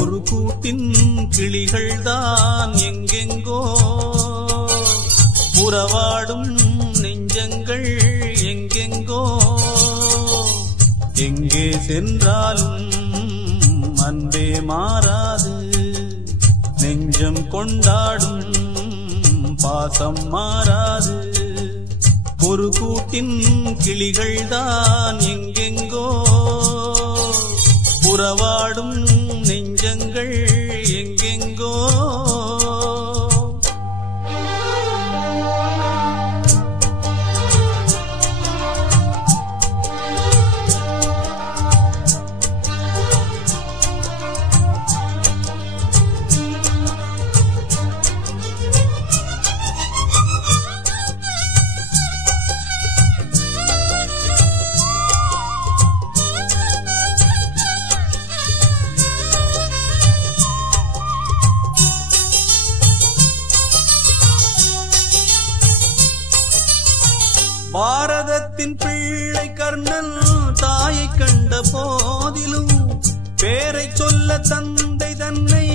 ஒரு கூட்டின் கிளிகள்தான் எங்கெங்கோ, உறவாடும் நெஞ்சங்கள் எங்கெங்கோ. எங்கே சென்றாலும் அன்பே மாறாது, நெஞ்சம் கொண்டாடும் பாசம் மாறாது. ஒரு கூட்டின் கிளிகள்தான் எங்கெங்கோ, உறவாடும் நெஞ்சங்கள் எங்கெங்கோ. பாரதத்தின் பிள்ளை கர்ணன் தாயை கண்ட போதிலும் பேரை சொல்ல தந்தை தன்னை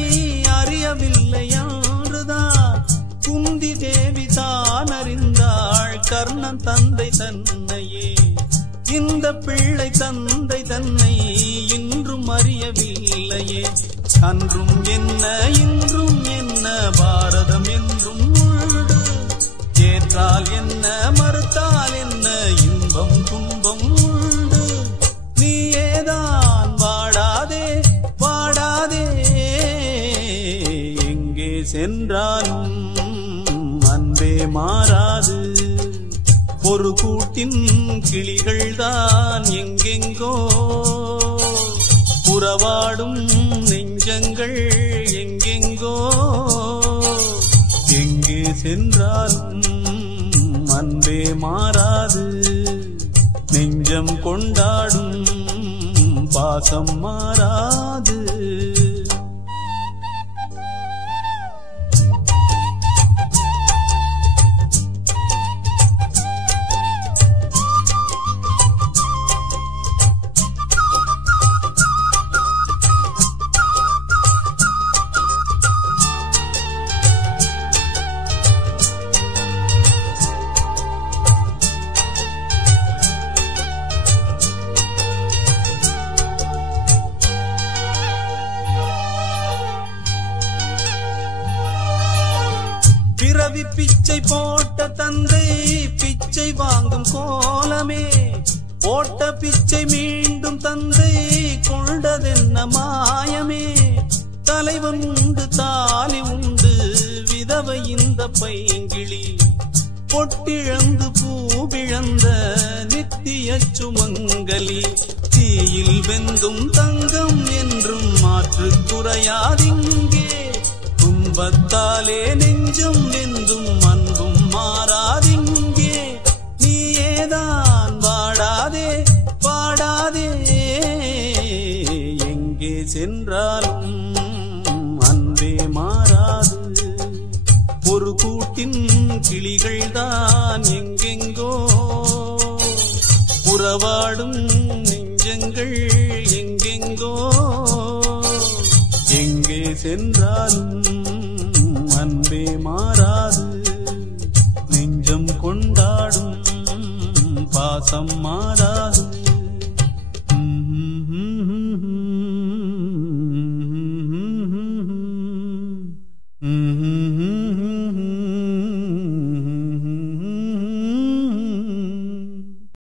அறியவில்லை என்றுதான் குந்தி தேவி தான் அறிந்தாள் கர்ணன் தந்தை தன்னையே. இந்த பிள்ளை தந்தை தன்னை இன்றும் அறியவில்லையே. அன்றும் என்ன இன்றும் என்ன பாரதம் என்றும் உண்டு, ஏற்றால் என்ன மறுத்தால் என்ன இன்பம் துன்பம் உண்டு. நீயேதான் வாடாதே வாடாதே, எங்கே சென்றாலும் அன்பே மாறாது. ஒரு கூட்டின் கிளிகள்தான் எங்கெங்கோ, உறவாடும் நெஞ்சங்கள் எங்கெங்கோ. எங்கே சென்றாலும் அன்பே மாறாது, நெஞ்சம் கொண்டாடும் பாசம் மாறாது. பிறவி பிச்சை போட்ட தந்தை பிச்சை வாங்கும் கோலமே, போட்ட பிச்சை மீண்டும் தந்தை கொண்டதென்ன மாயமே. தலைவன் உண்டு தாலி உண்டு விதவை இந்த பைங்கிளி, பொட்டிழந்து பூவிழந்த நித்திய சுமங்கலி. தீயில் வெந்தும் தங்கம் என்றும் மாற்று குறையாதிங்கே, துன்பத்தாலே நெஞ்சம் வெந்தும் அன்பும் மாறாதிங்கே. நீயேதான் வாடாதே வாடாதே, எங்கே சென்றாலும் அன்பே மாறாது. ஒரு கூட்டின் கிளிகள்தான் எங்கெங்கோ, உறவாடும் நெஞ்சங்கள் எங்கெங்கோ. எங்கே சென்றாலும்